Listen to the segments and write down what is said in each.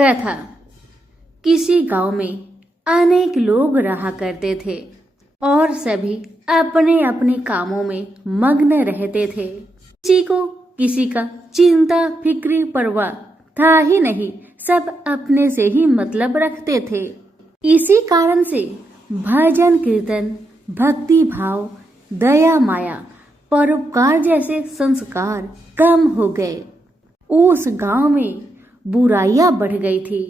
कथा। किसी गांव में अनेक लोग रहा करते थे और सभी अपने अपने कामों में मग्न रहते थे। किसी को किसी का चिंता फिक्री परवाह था ही नहीं, सब अपने से ही मतलब रखते थे। इसी कारण से भजन कीर्तन, भक्ति भाव, दया माया, परोपकार जैसे संस्कार कम हो गए। उस गांव में बुराइयां बढ़ गई थी।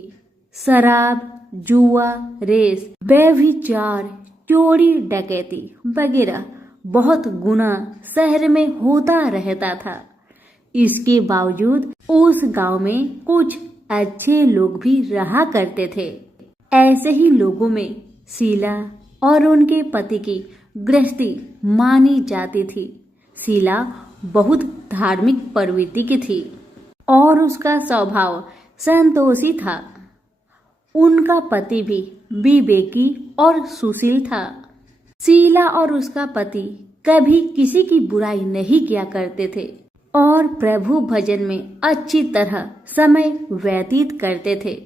शराब, जुआ, रेस, व्यभिचार, चोरी डकैती वगैरह बहुत गुना शहर में होता रहता था। इसके बावजूद उस गांव में कुछ अच्छे लोग भी रहा करते थे। ऐसे ही लोगों में शीला और उनके पति की गृहस्थी मानी जाती थी। शीला बहुत धार्मिक प्रवृत्ति की थी और उसका स्वभाव संतोषी था। उनका पति भी विवेकी और सुशील था। शीला और उसका पति कभी किसी की बुराई नहीं किया करते थे और प्रभु भजन में अच्छी तरह समय व्यतीत करते थे।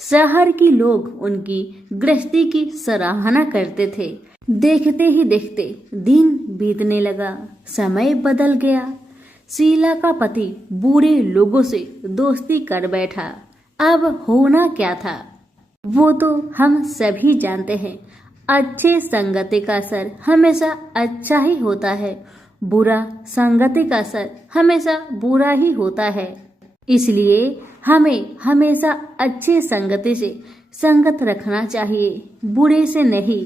शहर के लोग उनकी गृहस्थी की सराहना करते थे। देखते ही देखते दिन बीतने लगा, समय बदल गया। शीला का पति बुरे लोगों से दोस्ती कर बैठा। अब होना क्या था वो तो हम सभी जानते हैं। अच्छे संगति का असर हमेशा अच्छा ही होता है, बुरा संगति का असर हमेशा बुरा ही होता है। इसलिए हमें हमेशा अच्छे संगति से संगत रखना चाहिए, बुरे से नहीं।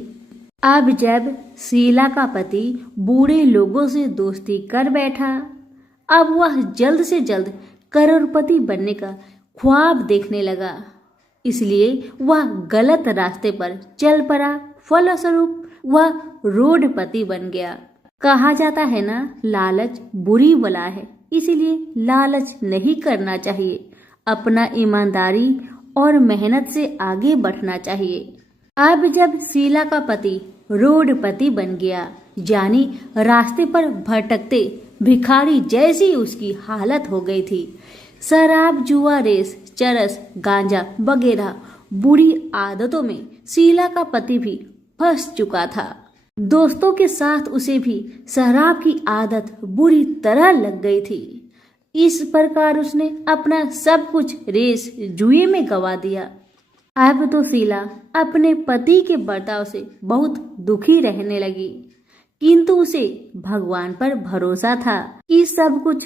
अब जब शीला का पति बुरे लोगों से दोस्ती कर बैठा, अब वह जल्द से जल्द करोड़पति बनने का ख्वाब देखने लगा। इसलिए वह गलत रास्ते पर चल पड़ा। फलस्वरूप वह रोडपति बन गया। कहा जाता है ना, लालच बुरी बला है, इसीलिए लालच नहीं करना चाहिए। अपना ईमानदारी और मेहनत से आगे बढ़ना चाहिए। अब जब शीला का पति रोडपति बन गया, जानी रास्ते पर भटकते भिखारी जैसी उसकी हालत हो गई थी। शराब, जुआ, रेस, चरस, गांजा वगैरह बुरी आदतों में शीला का पति भी फंस चुका था। दोस्तों के साथ उसे भी शराब की आदत बुरी तरह लग गई थी। इस प्रकार उसने अपना सब कुछ रेस जुए में गवा दिया। अब तो शीला अपने पति के बर्ताव से बहुत दुखी रहने लगी, किंतु उसे भगवान पर भरोसा था कि सब कुछ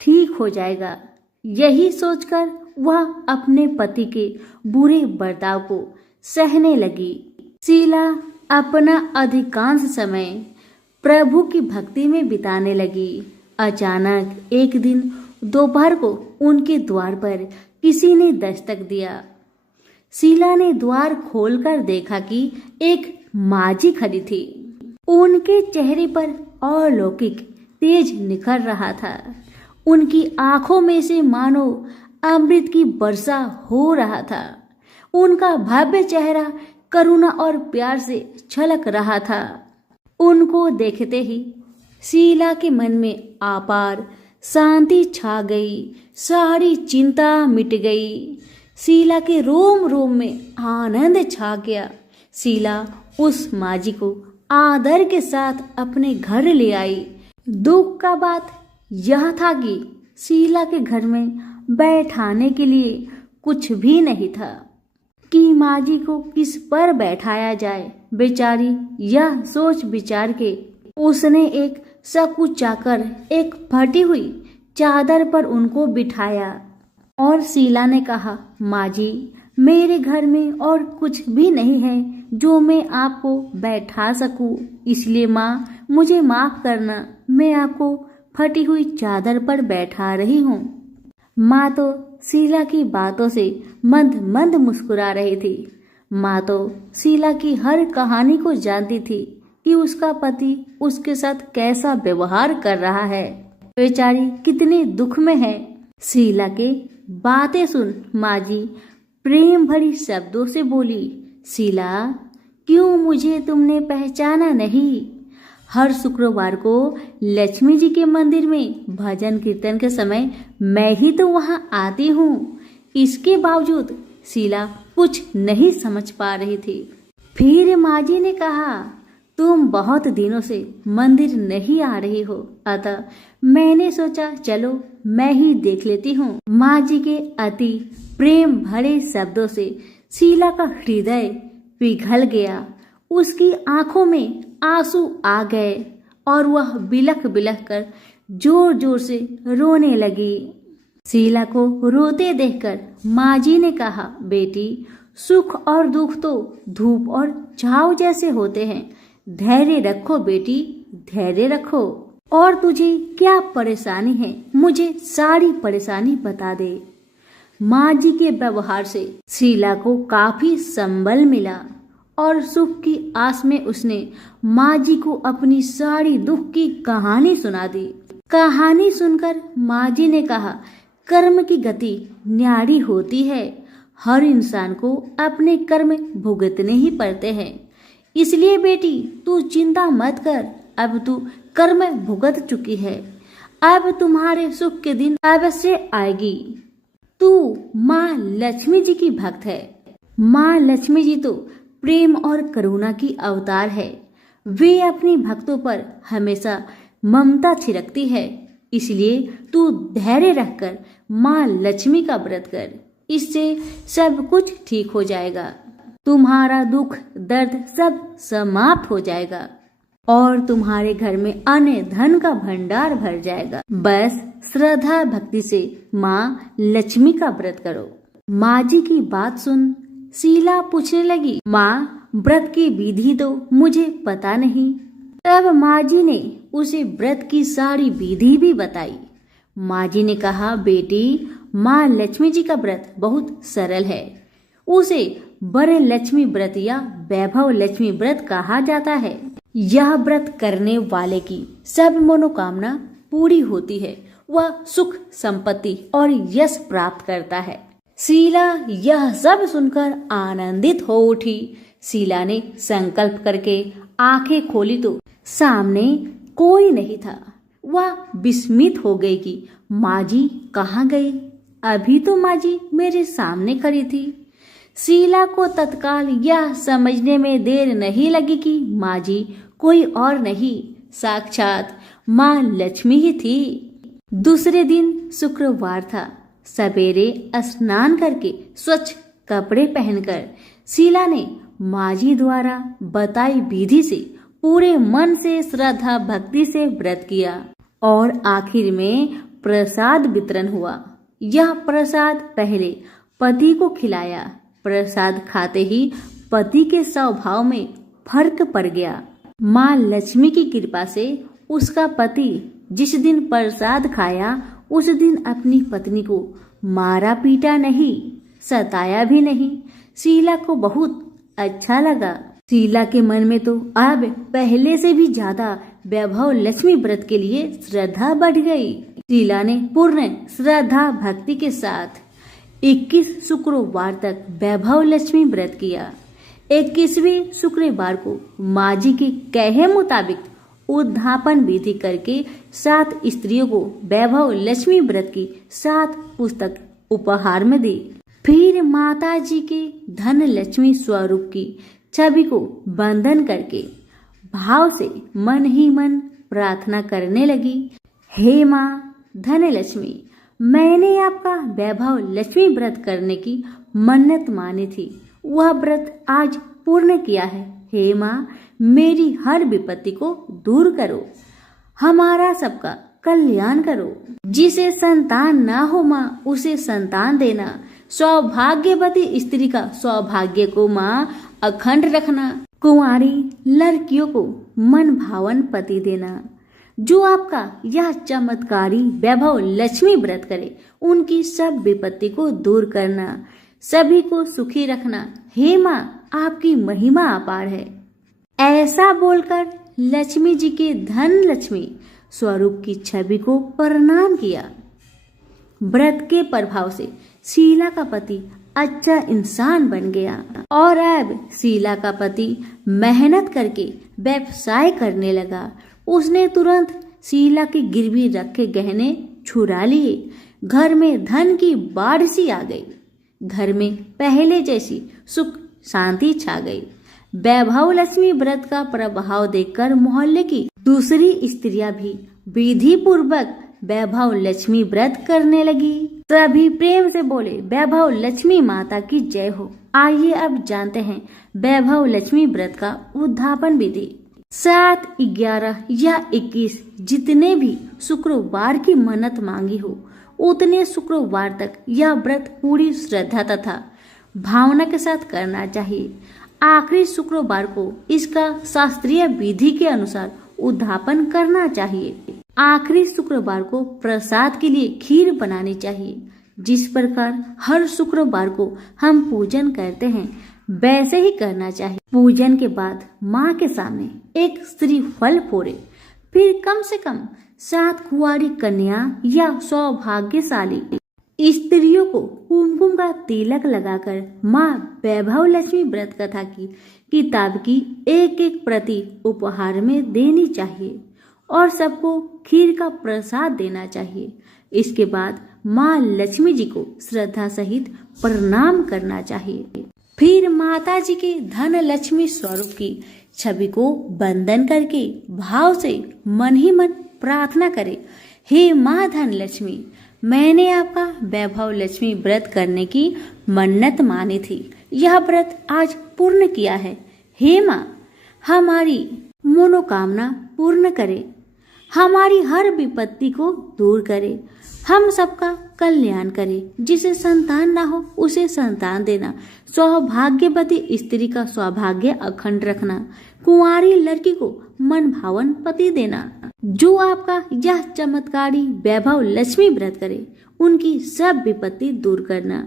ठीक हो जाएगा। यही सोचकर वह अपने पति के बुरे बर्ताव को सहने लगी। शीला अपना अधिकांश समय प्रभु की भक्ति में बिताने लगी। अचानक एक दिन दोपहर को उनके द्वार पर किसी ने दस्तक दिया। शीला ने द्वार खोलकर देखा कि एक माझी खड़ी थी। उनके चेहरे पर अलौकिक तेज निखर रहा था। उनकी आंखों में से मानो अमृत की वर्षा हो रहा था। उनका भव्य चेहरा करुणा और प्यार से छलक रहा था। उनको देखते ही शीला के मन में अपार शांति छा गई। सारी चिंता मिट गई। शीला के रोम रोम में आनंद छा गया। शीला उस माझी को आदर के साथ अपने घर ले आई। दुख का बात यह था कि शीला के घर में बैठाने के लिए कुछ भी नहीं था कि माझी को किस पर बैठाया जाए। बेचारी यह सोच विचार के उसने एक सकुचाकर एक फटी हुई चादर पर उनको बिठाया और शीला ने कहा, माझी, मेरे घर में और कुछ भी नहीं है जो मैं आपको बैठा सकूं, इसलिए माँ मुझे माफ करना, मैं आपको फटी हुई चादर पर बैठा रही हूँ। माँ तो शीला की बातों से मंद मंद मुस्कुरा रही थी। माँ तो शीला की हर कहानी को जानती थी कि उसका पति उसके साथ कैसा व्यवहार कर रहा है। बेचारी कितने दुख में है। शीला के बातें सुन माझी प्रेम भरी शब्दों से बोली, शीला, क्यों मुझे तुमने पहचाना नहीं? हर शुक्रवार को लक्ष्मी जी के मंदिर में भजन कीर्तन के समय मैं ही तो वहां आती हूँ। इसके बावजूद शीला कुछ नहीं समझ पा रही थी। फिर माँ जी ने कहा, तुम बहुत दिनों से मंदिर नहीं आ रही हो, अतः मैंने सोचा चलो मैं ही देख लेती हूँ। माँ जी के अति प्रेम भरे शब्दों से शीला का हृदय पिघल गया। उसकी आंखों में आंसू आ गए और वह बिलख बिलख कर जोर जोर से रोने लगी। शीला को रोते देखकर माँ जी ने कहा, बेटी, सुख और दुख तो धूप और छाव जैसे होते हैं। धैर्य रखो बेटी, धैर्य रखो। और तुझे क्या परेशानी है, मुझे सारी परेशानी बता दे। माँ जी के व्यवहार से शीला को काफी संबल मिला और सुख की आस में उसने माँ जी को अपनी सारी दुख की कहानी सुना दी। कहानी सुनकर माँ जी ने कहा, कर्म की गति न्यारी होती है। हर इंसान को अपने कर्म भुगतने ही पड़ते हैं। इसलिए बेटी, तू चिंता मत कर, अब तू कर्म भुगत चुकी है। अब तुम्हारे सुख के दिन अवश्य आएगी। तू माँ लक्ष्मी जी की भक्त है। माँ लक्ष्मी जी तो प्रेम और करुणा की अवतार है। वे अपनी भक्तों पर हमेशा ममता छिड़कती है। इसलिए तू धैर्य रखकर माँ लक्ष्मी का व्रत कर, इससे सब कुछ ठीक हो जाएगा। तुम्हारा दुख दर्द सब समाप्त हो जाएगा और तुम्हारे घर में अन्न धन का भंडार भर जाएगा। बस श्रद्धा भक्ति से माँ लक्ष्मी का व्रत करो। माँ जी की बात सुन शीला पूछने लगी, माँ, व्रत की विधि तो मुझे पता नहीं। तब माँ जी ने उसे व्रत की सारी विधि भी बताई। माँ जी ने कहा, बेटी, माँ लक्ष्मी जी का व्रत बहुत सरल है। उसे वर लक्ष्मी व्रत या वैभव लक्ष्मी व्रत कहा जाता है। यह व्रत करने वाले की सब मनोकामना पूरी होती है। वह सुख संपत्ति और यश प्राप्त करता है। शीला यह सब सुनकर आनंदित हो उठी। शीला ने संकल्प करके आंखें खोली तो सामने कोई नहीं था। वह विस्मित हो गई कि माँ जी कहाँ गई। अभी तो माँ जी मेरे सामने खड़ी थी। शीला को तत्काल यह समझने में देर नहीं लगी कि माँ जी कोई और नहीं, साक्षात माँ लक्ष्मी ही थी। दूसरे दिन शुक्रवार था। सवेरे स्नान करके स्वच्छ कपड़े पहनकर शीला ने माँ जी द्वारा बताई विधि से पूरे मन से श्रद्धा भक्ति से व्रत किया और आखिर में प्रसाद वितरण हुआ। यह प्रसाद पहले पति को खिलाया। प्रसाद खाते ही पति के स्वभाव में फर्क पड़ गया। माँ लक्ष्मी की कृपा से उसका पति जिस दिन प्रसाद खाया उस दिन अपनी पत्नी को मारा पीटा नहीं, सताया भी नहीं। शीला को बहुत अच्छा लगा। शीला के मन में तो अब पहले से भी ज्यादा वैभव लक्ष्मी व्रत के लिए श्रद्धा बढ़ गई। शीला ने पूर्ण श्रद्धा भक्ति के साथ 21 शुक्रवार तक वैभव लक्ष्मी व्रत किया। 21वें शुक्रवार को माँ जी के कहे मुताबिक उद्धापन विधि करके 7 स्त्रियों को वैभव लक्ष्मी व्रत की 7 पुस्तक उपहार में दी। फिर माता जी के धन लक्ष्मी स्वरूप की छवि को बंधन करके भाव से मन ही मन प्रार्थना करने लगी, हे माँ धन लक्ष्मी, मैंने आपका वैभव लक्ष्मी व्रत करने की मन्नत मानी थी। वह व्रत आज पूर्ण किया है। हे माँ, मेरी हर विपत्ति को दूर करो, हमारा सबका कल्याण करो। जिसे संतान ना हो माँ, उसे संतान देना। सौभाग्यवती स्त्री का सौभाग्य को माँ अखंड रखना। कुंवारी लड़कियों को मन भावन पति देना। जो आपका यह चमत्कारी वैभव लक्ष्मी व्रत करे, उनकी सब विपत्ति को दूर करना, सभी को सुखी रखना। हे माँ, आपकी महिमा अपार है। ऐसा बोलकर लक्ष्मी जी के धन लक्ष्मी स्वरूप की छवि को प्रणाम किया। व्रत के प्रभाव से शीला का पति अच्छा इंसान बन गया और अब शीला का पति मेहनत करके व्यवसाय करने लगा। उसने तुरंत शीला के गिरवी रखे गहने छुड़ा लिए। घर में धन की बाढ़ सी आ गई। घर में पहले जैसी सुख शांति छा गई। वैभव लक्ष्मी व्रत का प्रभाव देखकर मोहल्ले की दूसरी स्त्रियां भी विधि पूर्वक वैभव लक्ष्मी व्रत करने लगी। सभी प्रेम से बोले, वैभव लक्ष्मी माता की जय हो। आइए अब जानते हैं वैभव लक्ष्मी व्रत का उद्यापन विधि। 7, 11 या 21 जितने भी शुक्रवार की मन्नत मांगी हो उतने शुक्रवार तक यह व्रत पूरी श्रद्धा तथा भावना के साथ करना चाहिए। आखिरी शुक्रवार को इसका शास्त्रीय विधि के अनुसार उद्यापन करना चाहिए। आखिरी शुक्रवार को प्रसाद के लिए खीर बनानी चाहिए। जिस प्रकार हर शुक्रवार को हम पूजन करते हैं वैसे ही करना चाहिए। पूजन के बाद माँ के सामने एक श्रीफल फोड़े, फिर कम से कम 7 कुंवारी कन्या या सौभाग्यशाली स्त्रियों को कुमकुम का तिलक लगाकर माँ वैभव लक्ष्मी व्रत कथा की किताब की एक प्रति उपहार में देनी चाहिए और सबको खीर का प्रसाद देना चाहिए। इसके बाद माँ लक्ष्मी जी को श्रद्धा सहित प्रणाम करना चाहिए। फिर माता जी के धन लक्ष्मी स्वरूप की छवि को वंदन करके भाव से मन ही मन प्रार्थना करें, हे माँ धन लक्ष्मी, मैंने आपका वैभव लक्ष्मी व्रत करने की मन्नत मानी थी। यह व्रत आज पूर्ण किया है। हे माँ, हमारी मनोकामना पूर्ण करे, हमारी हर विपत्ति को दूर करे, हम सबका कल्याण करे। जिसे संतान ना हो उसे संतान देना, सौभाग्यवती स्त्री का सौभाग्य अखंड रखना, कुंवारी लड़की को मन भावन पति देना। जो आपका यह चमत्कारी वैभव लक्ष्मी व्रत करे उनकी सब विपत्ति दूर करना,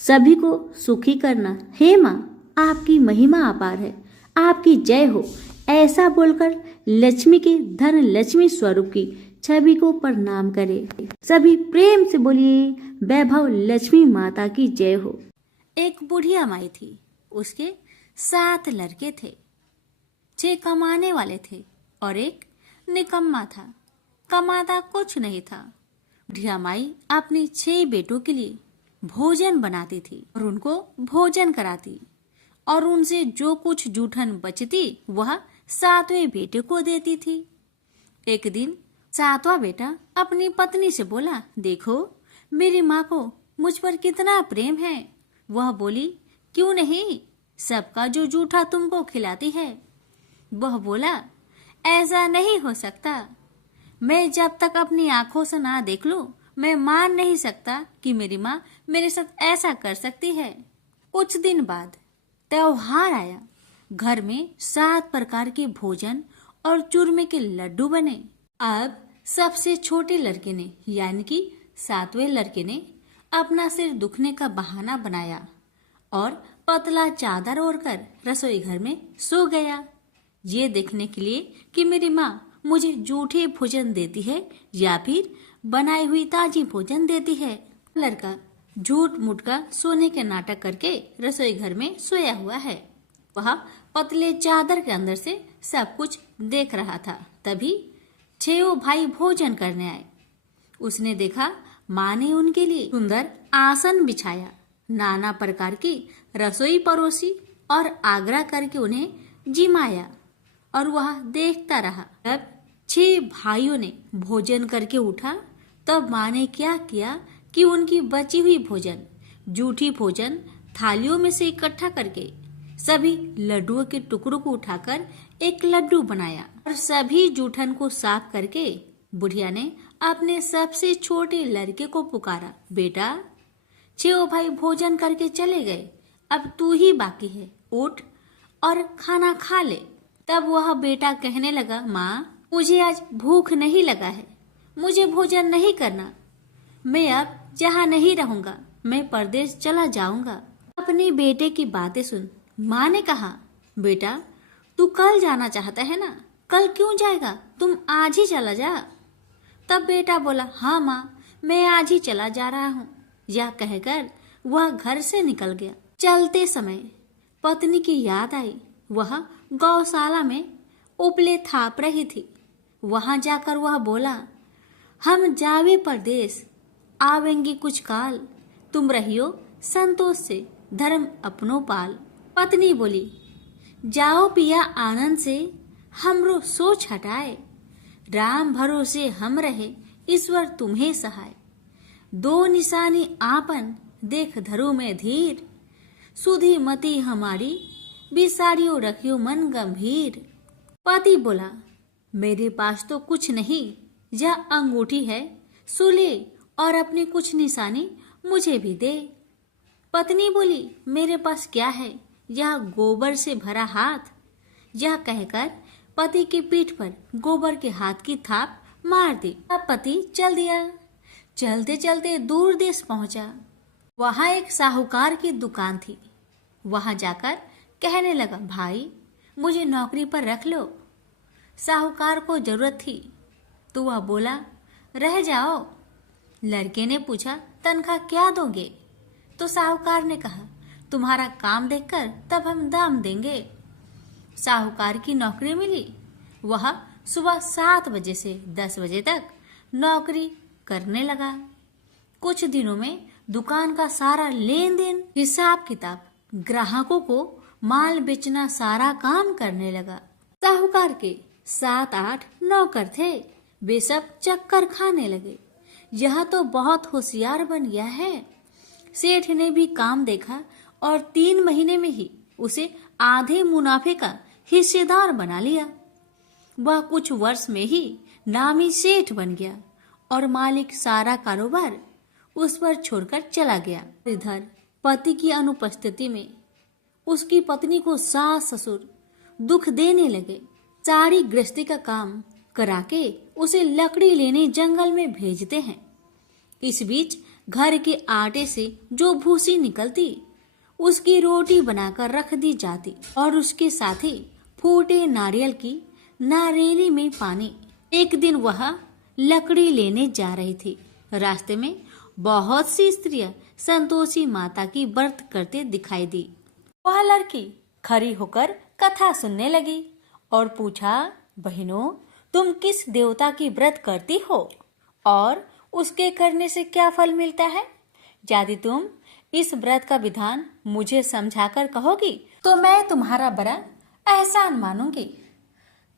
सभी को सुखी करना। हे माँ, आपकी महिमा अपार है, आपकी जय हो। ऐसा बोलकर लक्ष्मी के धन लक्ष्मी स्वरूप की छवि को प्रणाम करे। सभी प्रेम से बोलिए, वैभव लक्ष्मी माता की जय हो। एक बुढ़िया माई थी, उसके 7 लड़के थे। 6 कमाने वाले थे और एक निकम्मा था, कमाता कुछ नहीं था। बुढ़िया माई अपनी 6 बेटों के लिए भोजन बनाती थी और उनको भोजन कराती और उनसे जो कुछ जूठन बचती वह 7वें बेटे को देती थी। एक दिन 7वां बेटा अपनी पत्नी से बोला, देखो मेरी माँ को मुझ पर कितना प्रेम है। वह बोली, क्यों नहीं, सबका जो जूठा तुमको खिलाती है। वह बोला, ऐसा नहीं हो सकता, मैं जब तक अपनी आंखों से ना देख लूं मैं मान नहीं सकता कि मेरी माँ मेरे साथ ऐसा कर सकती है। कुछ दिन बाद त्योहार आया। घर में 7 प्रकार के भोजन और चूरमे के लड्डू बने। अब सबसे छोटे लड़के ने यानी कि 7वें लड़के ने अपना सिर दुखने का बहाना बनाया और पतला चादर ओढ़कर रसोई घर में सो गया, ये देखने के लिए कि मेरी माँ मुझे जूठे भोजन देती है या फिर बनाई हुई ताजी भोजन देती है। लड़का झूठ मूठ का सोने के नाटक करके रसोई घर में सोया हुआ है। वह पतले चादर के अंदर से सब कुछ देख रहा था। तभी 6 भाई भोजन करने आए। उसने देखा माँ ने उनके लिए सुंदर आसन बिछाया, नाना प्रकार की रसोई परोसी और आग्रह करके उन्हें जिमाया और वह देखता रहा। तब 6 भाइयों ने भोजन करके उठा। तब माँ ने क्या किया कि उनकी बची हुई भोजन, जूठी भोजन थालियों में से इकट्ठा करके सभी लड्डुओं के टुकड़ों को उठाकर एक लड्डू बनाया और सभी जूठन को साफ करके बुढ़िया ने अपने सबसे छोटे लड़के को पुकारा, बेटा 6 भाई भोजन करके चले गए, अब तू ही बाकी है, उठ और खाना खा ले। तब वह बेटा कहने लगा, माँ मुझे आज भूख नहीं लगा है, मुझे भोजन नहीं करना, मैं अब जहाँ नहीं रहूंगा, मैं परदेश चला जाऊंगा। अपने बेटे की बातें सुन माँ ने कहा, बेटा तू कल जाना चाहता है ना, कल क्यों जाएगा, तुम आज ही चला जा। तब बेटा बोला, हाँ माँ मैं आज ही चला जा रहा हूँ। यह कहकर वह घर से निकल गया। चलते समय पत्नी की याद आई। वह गौशाला में उपले थाप रही थी। वहां जाकर वह बोला, हम जावे परदेश, आवेंगे कुछ काल, तुम रहियो संतोष से धर्म अपनो पाल। पत्नी बोली, जाओ पिया आनंद से, हमरो सोच हटाए। राम भरोसे हम रहे, ईश्वर तुम्हें सहाय। दो निशानी आपन, देख धरो में धीर। सुधी मती हमारी, बिसारियो रखियो मन गंभीर। पति बोला, मेरे पास तो कुछ नहीं, यह अंगूठी है, सुले और अपनी कुछ निशानी मुझे भी दे। पत्नी बोली, मेरे पास क्या है, यह गोबर से भरा हाथ। यह कहकर पति की पीठ पर गोबर के हाथ की थाप मार दी। अब पति चल दिया। चलते चलते दूर देश पहुंचा। वहां एक साहूकार की दुकान थी। वहां जाकर कहने लगा, भाई मुझे नौकरी पर रख लो। साहूकार को जरूरत थी तो वह बोला, रह जाओ। लड़के ने पूछा, तनख्वाह क्या दोगे? तो साहूकार ने कहा, तुम्हारा काम देखकर तब हम दाम देंगे। साहूकार की नौकरी मिली। वह सुबह 7 बजे से 10 बजे तक नौकरी करने लगा। कुछ दिनों में दुकान का सारा लेन देन, हिसाब किताब, ग्राहकों को माल बेचना, सारा काम करने लगा। साहूकार के 7-8 नौकर थे। वे सब चक्कर खाने लगे। यह तो बहुत होशियार बन गया है। सेठ ने भी काम देखा और 3 महीने में ही उसे आधे मुनाफे का हिस्सेदार बना लिया। वह कुछ वर्ष में ही नामी सेठ बन गया और मालिक सारा कारोबार उस पर छोड़कर चला गया। इधर पति की अनुपस्थिति में उसकी पत्नी को सास ससुर दुख देने लगे। सारी गृहस्थी का काम करा के उसे लकड़ी लेने जंगल में भेजते हैं। इस बीच घर के आटे से जो भूसी निकलती, उसकी रोटी बनाकर रख दी जाती और उसके साथ ही फूटे नारियल की नारेली में पानी। एक दिन वह लकड़ी लेने जा रही थी। रास्ते में बहुत सी स्त्रियां संतोषी माता की व्रत करते दिखाई दी। वह लड़की खड़ी होकर कथा सुनने लगी और पूछा, बहनों तुम किस देवता की व्रत करती हो और उसके करने से क्या फल मिलता है? यदि तुम इस व्रत का विधान मुझे समझाकर कहोगी तो मैं तुम्हारा बड़ा एहसान मानूंगी।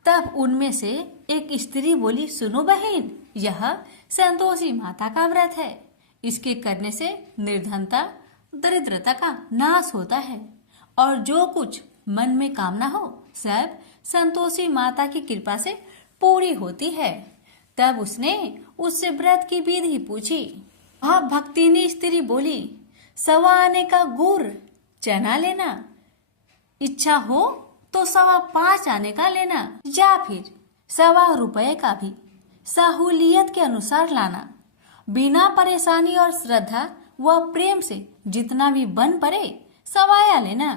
तब उनमें से एक स्त्री बोली, सुनो बहन, यह संतोषी माता का व्रत है। इसके करने से निर्धनता, दरिद्रता का नाश होता है और जो कुछ मन में कामना हो सब संतोषी माता की कृपा से पूरी होती है। तब उसने उससे व्रत की विधि पूछी। वह भक्तिनी स्त्री बोली, 1.25 आने का गुड़ चना लेना, इच्छा हो तो 5.25 आने का लेना या फिर 1.25 रुपए का भी सहूलियत के अनुसार लाना। बिना परेशानी और श्रद्धा व प्रेम से जितना भी बन पड़े 1.25 लेना।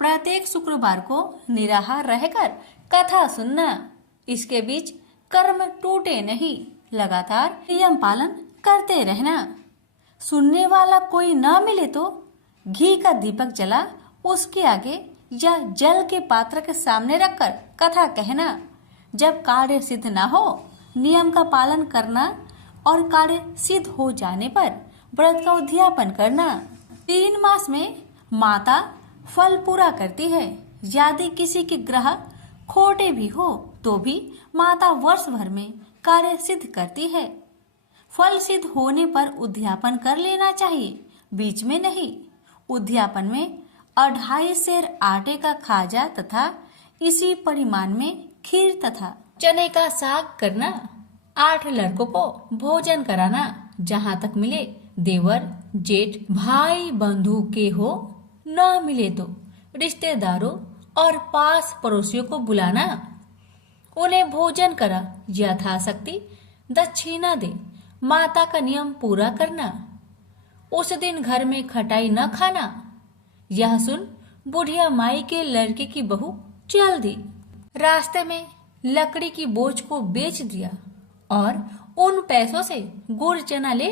प्रत्येक शुक्रवार को निराहार रहकर कथा सुनना। इसके बीच कर्म टूटे नहीं, लगातार नियम पालन करते रहना। सुनने वाला कोई ना मिले तो घी का दीपक जला उसके आगे या जल के पात्र के सामने रखकर कथा कहना। जब कार्य सिद्ध ना हो नियम का पालन करना और कार्य सिद्ध हो जाने पर व्रत का उद्यापन करना। 3 मास में माता फल पूरा करती है। यदि किसी के ग्रह खोटे भी हो तो भी माता वर्ष भर में कार्य सिद्ध करती है। फल सिद्ध होने पर उद्यापन कर लेना चाहिए, बीच में नहीं। उद्यापन में 2.5 सेर आटे का खाजा तथा इसी परिमाण में खीर तथा चने का साग करना। 8 लड़कों को भोजन कराना। जहाँ तक मिले देवर, जेठ, भाई बंधु के हो, न मिले तो रिश्तेदारों और पास पड़ोसियों को बुलाना। उन्हें भोजन करा, यथाशक्ति दक्षिणा दे। माता का नियम पूरा करना। उस दिन घर में खटाई न खाना। यह सुन बुढ़िया माई के लड़के की बहू चल दी। रास्ते में लकड़ी की बोझ को बेच दिया और उन पैसों से गुड़ चना ले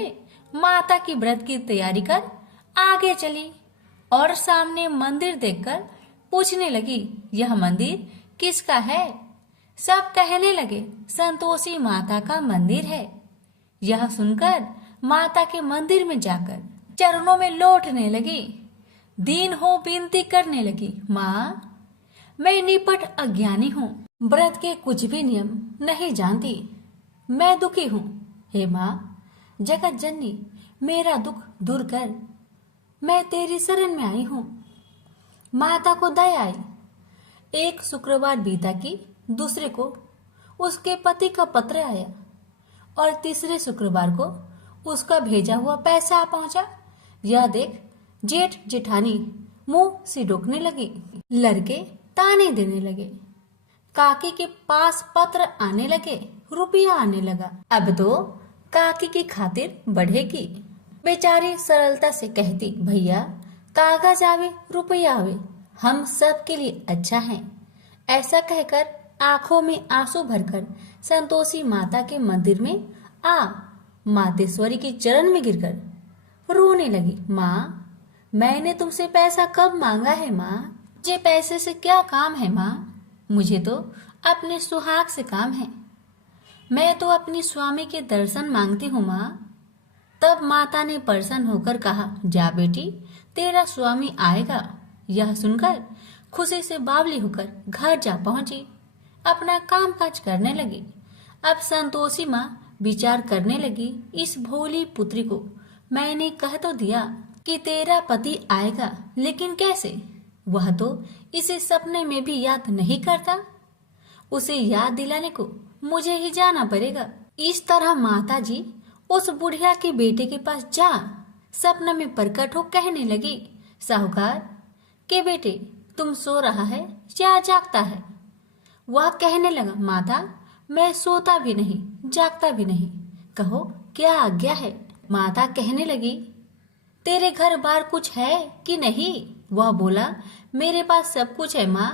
माता की व्रत की तैयारी कर आगे चली और सामने मंदिर देखकर पूछने लगी, यह मंदिर किसका है? सब कहने लगे, संतोषी माता का मंदिर है। यह सुनकर माता के मंदिर में जाकर चरणों में लौटने लगी। दीन हो विनती करने लगी, माँ मैं निपट अज्ञानी हूँ, व्रत के कुछ भी नियम नहीं जानती, मैं दुखी हूँ। हे माँ जगत जननी मेरा दुख दूर कर, मैं तेरी शरण में आई हूँ। माता को दया आई। एक शुक्रवार बीता कि दूसरे को उसके पति का पत्र आया और तीसरे शुक्रवार को उसका भेजा हुआ पैसा आ पहुंचा। यह देख जेठ जेठानी मुंह सिडोकने लगी। लड़के ताने देने लगे। काकी के पास पत्र आने लगे, रुपया आने लगा। अब तो काकी की खातिर बढ़ेगी। बेचारी सरलता से कहती, भैया कागज आवे रुपया आवे, हम सब के लिए अच्छा है। ऐसा कहकर आंखों में आंसू भरकर संतोषी माता के मंदिर में आ मातेश्वरी के चरण में गिरकर रोने लगी। माँ मैंने तुमसे पैसा कब मांगा है माँ? मुझे पैसे से क्या काम है माँ? मुझे तो अपने सुहाग से काम है। मैं तो अपनी स्वामी के दर्शन मांगती हूँ माँ। तब माता ने प्रसन्न होकर कहा, जा बेटी तेरा स्वामी आएगा। यह सुनकर खुशी से बावली होकर घर जा पहुंची, अपना काम काज करने लगी। अब संतोषी माँ विचार करने लगी, इस भोली पुत्री को मैंने कह तो दिया कि तेरा पति आएगा, लेकिन कैसे? वह तो इसे सपने में भी याद नहीं करता। उसे याद दिलाने को मुझे ही जाना पड़ेगा। इस तरह माता जी उस बुढ़िया के बेटे के पास जा सपना में प्रकट हो कहने लगी, साहूकार के बेटे तुम सो रहा है या जागता है? वह कहने लगा, माता मैं सोता भी नहीं जागता भी नहीं, कहो क्या आज्ञा है? माता कहने लगी, तेरे घर बार कुछ है कि नहीं? वह बोला, मेरे पास सब कुछ है माँ,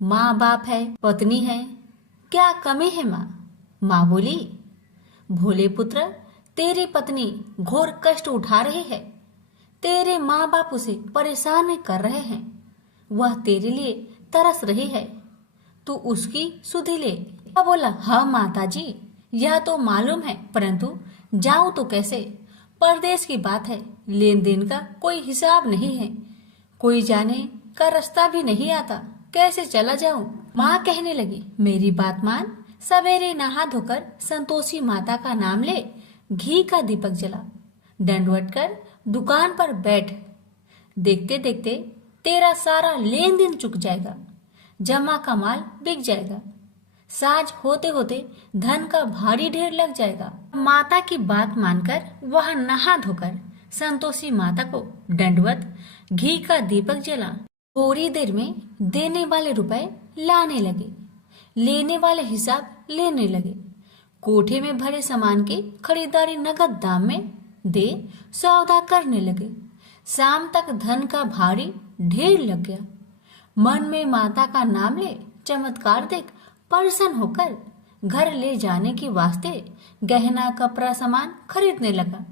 माँ बाप है, पत्नी है, क्या कमी है माँ? माँ बोली, भोले पुत्र तेरी पत्नी घोर कष्ट उठा रही है, तेरे माँ बाप उसे परेशान कर रहे हैं, वह तेरे लिए तरस रही है, तू उसकी सुधि ले। वह बोला, हाँ माता जी यह तो मालूम है, परंतु जाऊं तो कैसे? परदेश की बात है, लेन देन का कोई हिसाब नहीं है, कोई जाने का रास्ता भी नहीं आता, कैसे चला जाऊं? माँ कहने लगी, मेरी बात मान, सवेरे नहा धोकर संतोषी माता का नाम ले, घी का दीपक जला, दंडवत कर दुकान पर बैठ, देखते देखते तेरा सारा लेन देन चुक जाएगा, जमा का माल बिक जाएगा, साज होते होते धन का भारी ढेर लग जाएगा। माता की बात मानकर वह नहा धोकर संतोषी माता को दंडवत घी का दीपक जला। थोड़ी देर में देने वाले रुपए लाने लगे, लेने वाले हिसाब लेने लगे। कोठे में भरे सामान की खरीदारी नगद दाम में दे सौदा करने लगे। शाम तक धन का भारी ढेर लग गया। मन में माता का नाम ले चमत्कार देख प्रसन्न होकर घर ले जाने के वास्ते गहना कपड़ा सामान खरीदने लगा।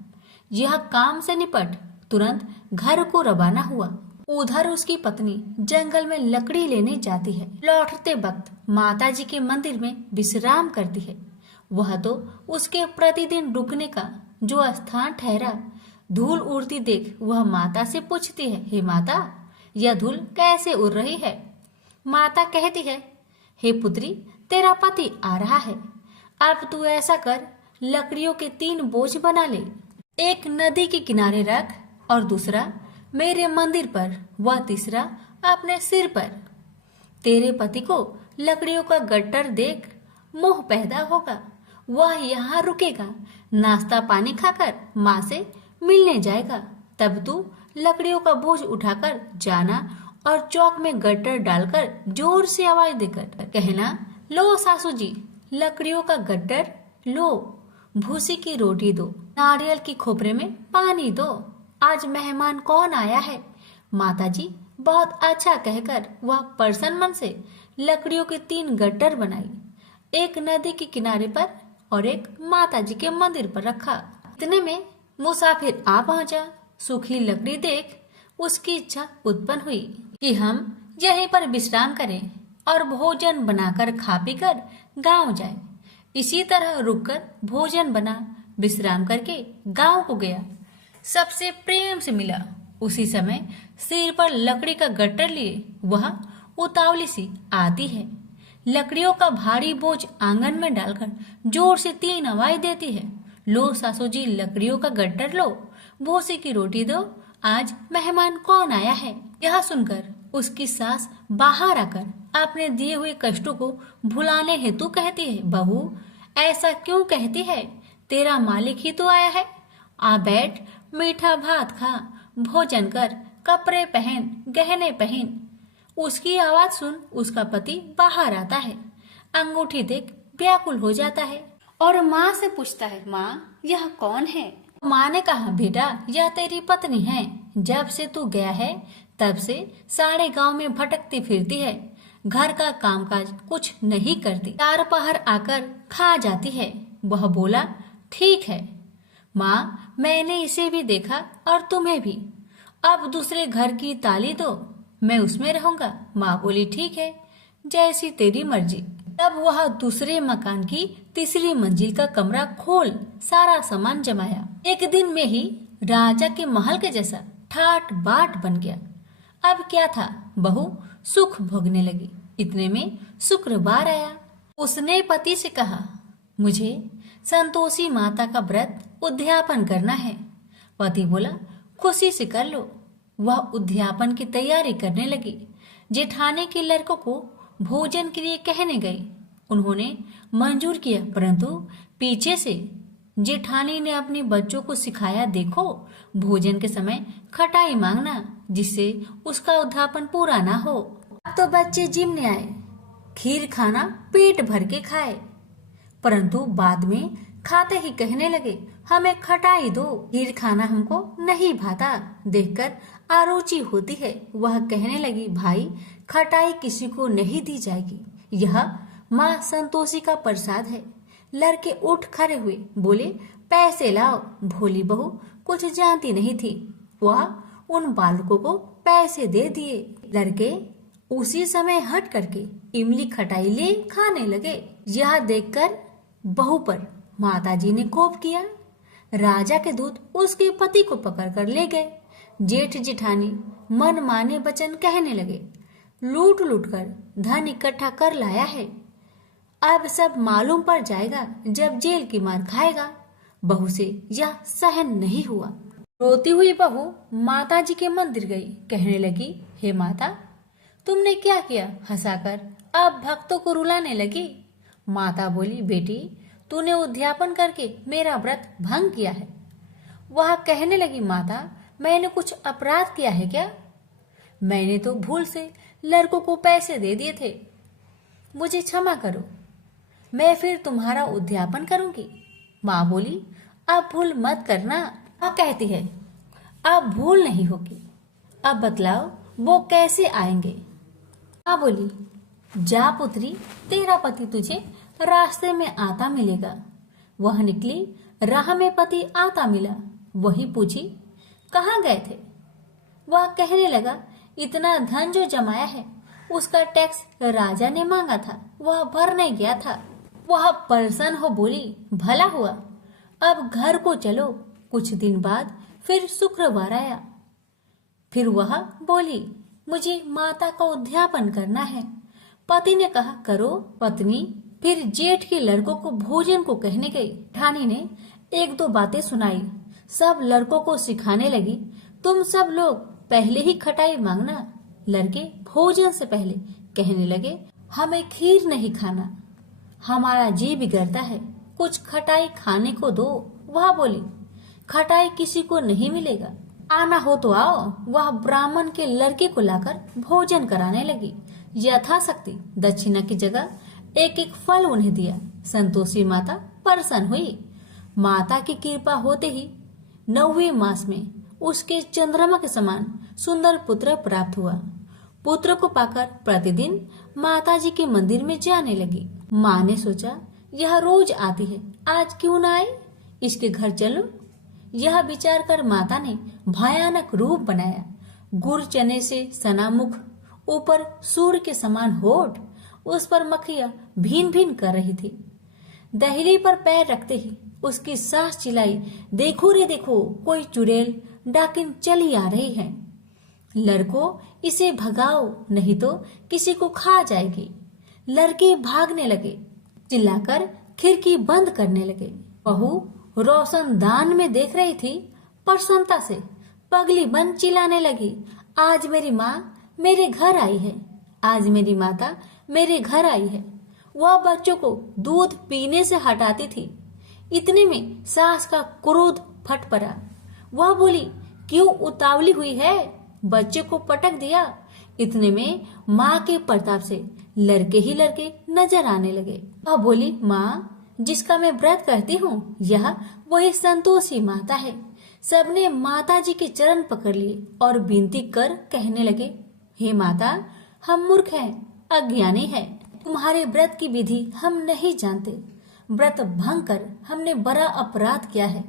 यह काम से निपट तुरंत घर को रवाना हुआ। उधर उसकी पत्नी जंगल में लकड़ी लेने जाती है। लौटते वक्त माता जी के मंदिर में विश्राम करती है। वह तो उसके प्रतिदिन रुकने का जो स्थान ठहरा। धूल उड़ती देख वह माता से पूछती है, हे माता यह धूल कैसे उड़ रही है? माता कहती है, हे पुत्री तेरा पति आ रहा है, अब तू ऐसा कर लकड़ियों के 3 बोझ बना ले, एक नदी के किनारे रख और दूसरा मेरे मंदिर पर, वह तीसरा अपने सिर पर। तेरे पति को लकड़ियों का गट्टर देख मोह पैदा होगा, वह यहाँ रुकेगा, नाश्ता पानी खाकर माँ से मिलने जाएगा। तब तू लकड़ियों का बोझ उठाकर जाना और चौक में गट्टर डालकर जोर से आवाज देकर कहना, लो सासू जी लकड़ियों का गट्टर लो, भूसी की रोटी दो, नारियल की खोपरे में पानी दो, आज मेहमान कौन आया है? माता जी बहुत अच्छा कहकर वह प्रसन्न मन से लकड़ियों के 3 गट्टर बनाई, एक नदी के किनारे पर और एक माता जी के मंदिर पर रखा। इतने में मुसाफिर आ पहुंचा। सूखी लकड़ी देख उसकी इच्छा उत्पन्न हुई कि हम यहीं पर विश्राम करें और भोजन बनाकर खा पी कर गाँव जाए। इसी तरह रुककर भोजन बना विश्राम करके गाँव को गया। सबसे प्रेम से मिला। उसी समय सिर पर लकड़ी का गट्टर लिए वह उतावली सी आती है। लकड़ियों का भारी बोझ आंगन में डालकर जोर से 3 आवाज देती है। लो सासू जी, लकड़ियों का गट्टर लो, भूसे की रोटी दो, आज मेहमान कौन आया है। यह सुनकर उसकी सास बाहर आकर अपने दिए हुए कष्टों को भुलाने हेतु कहती है, बहू ऐसा क्यों कहती है, तेरा मालिक ही तो आया है। आ बैठ, मीठा भात खा, भोजन कर, कपड़े पहन, गहने पहन। उसकी आवाज सुन उसका पति बाहर आता है। अंगूठी देख व्याकुल हो जाता है और माँ से पूछता है, माँ यह कौन है। माँ ने कहा, बेटा यह तेरी पत्नी है। जब से तू गया है तब से सारे गांव में भटकती फिरती है, घर का कामकाज कुछ नहीं करती, 4 पहर आकर खा जाती है। वह बोला, ठीक है माँ, मैंने इसे भी देखा और तुम्हें भी। अब दूसरे घर की ताली दो, मैं उसमें रहूंगा। माँ बोली, ठीक है, जैसी तेरी मर्जी। तब वह दूसरे मकान की 3री मंजिल का कमरा खोल सारा सामान जमाया। एक दिन में ही राजा के महल के जैसा ठाट बाट बन गया। अब क्या था, बहू सुख भोगने लगी। इतने में शुक्रवार आया। उसने पति से कहा, मुझे संतोषी माता का व्रत उद्यापन करना है। पति बोला, खुशी से कर लो। वह उद्यापन की तैयारी करने लगी। जेठानी के लड़कों को भोजन के लिए कहने गई। उन्होंने मंजूर किया, परंतु पीछे से जेठानी ने अपने बच्चों को सिखाया, देखो भोजन के समय खटाई मांगना, जिससे उसका उद्यापन पूरा ना हो। अब तो बच्चे जिमने आए, खीर खाना पेट भर के खाए, परंतु बाद में खाते ही कहने लगे, हमें खटाई दो, खीर खाना हमको नहीं भाता। देखकर आरुचि होती है। वह कहने लगी, भाई खटाई किसी को नहीं दी जाएगी, यह माँ संतोषी का प्रसाद है। लड़के उठ खड़े हुए, बोले, पैसे लाओ। भोली बहू कुछ जानती नहीं थी, वह उन बालकों को पैसे दे दिए। लड़के उसी समय हट करके इमली खटाई ले खाने लगे। यह देखकर बहू पर माताजी ने कोप किया। राजा के दूत उसके पति को पकड़कर ले गए। जेठ जेठानी मन माने वचन कहने लगे, लूट लूट कर धन इकट्ठा कर लाया है, अब सब मालूम पड़ जाएगा जब जेल की मार खाएगा। बहू से यह सहन नहीं हुआ। रोती हुई बहू माताजी के मंदिर गई। कहने लगी, हे माता, तुमने क्या किया, हंसाकर अब भक्तों को रुलाने लगी। माता बोली, बेटी तूने उद्यापन करके मेरा व्रत भंग किया है। वह कहने लगी, माता मैंने कुछ अपराध किया है क्या? मैंने तो भूल से लड़कों को पैसे दे दिए थे, मुझे क्षमा करो, मैं फिर तुम्हारा उद्यापन करूंगी। माँ बोली, अब भूल मत करना। माँ कहती है, अब भूल नहीं होगी, अब बतलाओ वो कैसे आएंगे। माँ बोली, जा पुत्री, तेरा पति तुझे रास्ते में आता मिलेगा। वह निकली, राह में पति आता मिला। वही पूछी, कहाँ गए थे? वह कहने लगा, इतना धन जो जमाया है उसका टैक्स राजा ने मांगा था, वह भरने गया था। वह परेशान हो बोली, भला हुआ, अब घर को चलो। कुछ दिन बाद फिर शुक्रवार आया। फिर वह बोली, मुझे माता का उद्यापन करना है। पति ने कहा, करो पत्नी। फिर जेठ के लड़कों को भोजन को कहने गई। ठानी ने 1-2 बातें सुनाई। सब लड़कों को सिखाने लगी, तुम सब लोग पहले ही खटाई मांगना। लड़के भोजन से पहले कहने लगे, हमें खीर नहीं खाना, हमारा जी बिगड़ता है, कुछ खटाई खाने को दो। वह बोली, खटाई किसी को नहीं मिलेगा, आना हो तो आओ। वह ब्राह्मण के लड़के को लाकर भोजन कराने लगी। यथाशक्ति दक्षिणा की जगह 1-1 फल उन्हें दिया। संतोषी माता प्रसन्न हुई। माता की कृपा होते ही 9वें मास में उसके चंद्रमा के समान सुंदर पुत्र प्राप्त हुआ। पुत्र को पाकर प्रतिदिन माताजी के मंदिर में जाने लगी। माँ ने सोचा, यह रोज आती है, आज क्यों न आए, इसके घर चलो। यह विचार कर माता ने भयानक रूप बनाया। गुड़ चने से सना मुख, ऊपर सूर्य के समान होठ, उस पर मक्खियां भीन भीन कर रही थी। दहली पर पैर रखते ही उसकी सास चिल्लाई, देखो रे देखो, कोई चुड़ैल डाकिन चली आ रही है। लड़को, इसे भगाओ, नहीं तो किसी को खा जाएगी। लड़के भागने लगे, चिल्लाकर खिड़की बंद करने लगे। बहू रोशनदान में देख रही थी। प्रसन्नता से पगली बन चिल्लाने लगी, आज मेरी माँ मेरे घर आई है, आज मेरी माता मेरे घर आई है। वह बच्चों को दूध पीने से हटाती थी। इतने में सास का क्रोध फट पड़ा। वह बोली, क्यों उतावली हुई है, बच्चे को पटक दिया। इतने में माँ के प्रताप से लड़के ही लड़के नजर आने लगे। वह बोली, माँ, जिसका मैं व्रत करती हूँ, यह वही संतोषी माता है। सबने माता जी के चरण पकड़ लिए और विनती कर कहने लगे, हे माता, हम मूर्ख हैं, अज्ञानी हैं, तुम्हारे व्रत की विधि हम नहीं जानते। व्रत भंग कर हमने बड़ा अपराध किया है।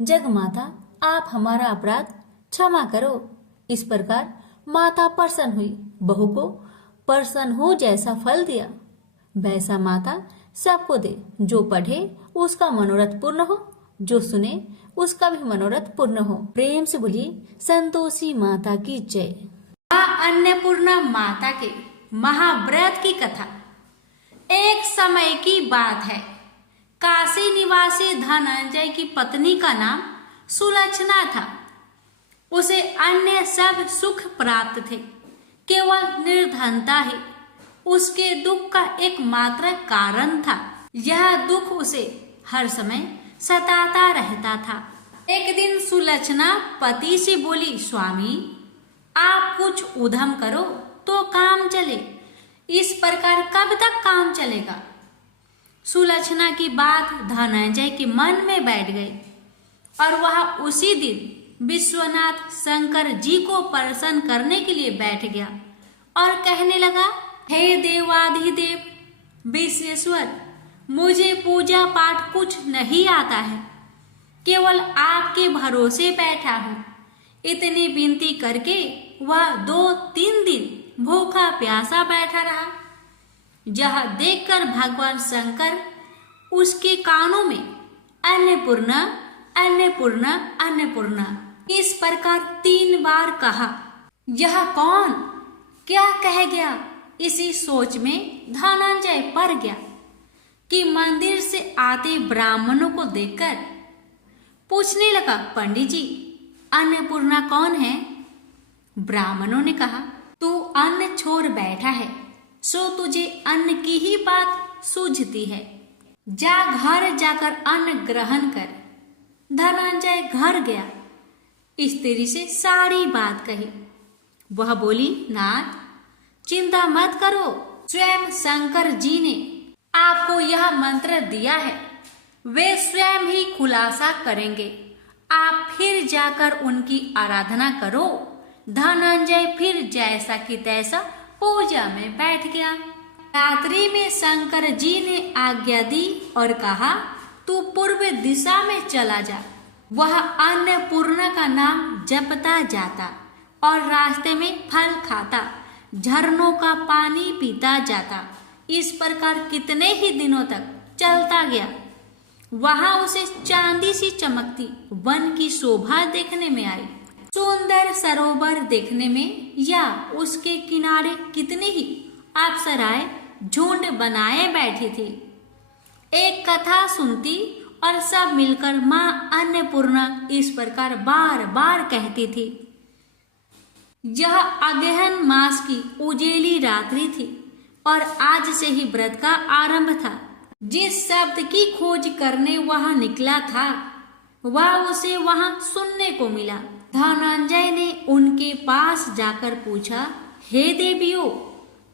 जग माता, आप हमारा अपराध क्षमा करो। इस प्रकार माता प्रसन्न हुई। बहू को प्रसन्न हो जैसा फल दिया, वैसा माता सबको दे। जो पढ़े उसका मनोरथ पूर्ण हो, जो सुने उसका भी मनोरथ पूर्ण हो। प्रेम से बोलिए संतोषी माता की जय। अन्नपूर्णा माता के महाव्रत की कथा। एक समय की बात है। काशी निवासी धनंजय की पत्नी का नाम सुलक्षणा था। उसे अन्य सब सुख प्राप्त थे, केवल निर्धनता ही उसके दुख का एकमात्र कारण था। यह दुख उसे हर समय सताता रहता था। एक दिन सुलक्षणा पति से बोली, स्वामी, आप कुछ उद्यम करो तो काम चले। इस प्रकार कब तक काम चलेगा? सुलक्षणा की बात धनंजय के मन में बैठ गई और वह उसी दिन विश्वनाथ शंकर जी को प्रसन्न करने के लिए बैठ गया और कहने लगा, हे देवाधिदेव विश्वेश्वर, मुझे पूजा पाठ कुछ नहीं आता है, केवल आपके भरोसे बैठा हूँ। इतनी विनती करके वह 2-3 दिन भूखा प्यासा बैठा रहा। यह देखकर भगवान शंकर उसके कानों में अन्नपूर्णा अन्नपूर्णा अन्नपूर्णा इस प्रकार 3 बार कहा। यह कौन क्या कह गया? इसी सोच में धनंजय पड़ गया कि मंदिर से आते ब्राह्मणों को देखकर पूछने लगा, पंडित जी, अन्नपूर्णा कौन है? ब्राह्मणों ने कहा, तू अन्न छोड़ बैठा है, सो तुझे अन्न की ही बात सूझती है। जा घर जाकर अन्न ग्रहण कर। धनंजय घर गया, स्त्री से सारी बात कही। वह बोली, नाथ, चिंता मत करो, स्वयं शंकर जी ने आपको यह मंत्र दिया है, वे स्वयं ही खुलासा करेंगे। आप फिर जाकर उनकी आराधना करो। धनंजय फिर जैसा कि तैसा पूजा में बैठ गया। रात्रि में शंकर जी ने आज्ञा दी और कहा, तू पूर्व दिशा में चला जा। वह अन्नपूर्णा का नाम जपता जाता और रास्ते में फल खाता, झरनों का पानी पीता जाता। इस प्रकार कितने ही दिनों तक चलता गया। वहां उसे चांदी सी चमकती वन की शोभा देखने में आई। सुंदर सरोवर देखने में या उसके किनारे कितनी ही अप्सराएं झुंड बनाए बैठी थी। एक कथा सुनती और सब मिलकर माँ अन्नपूर्णा इस प्रकार बार बार कहती थी। यह अगहन मास की उजेली रात्रि थी और आज से ही व्रत का आरंभ था। जिस शब्द की खोज करने वहां निकला था वह उसे वहां सुनने को मिला। धनंजय ने उनके पास जाकर पूछा, हे देवियों,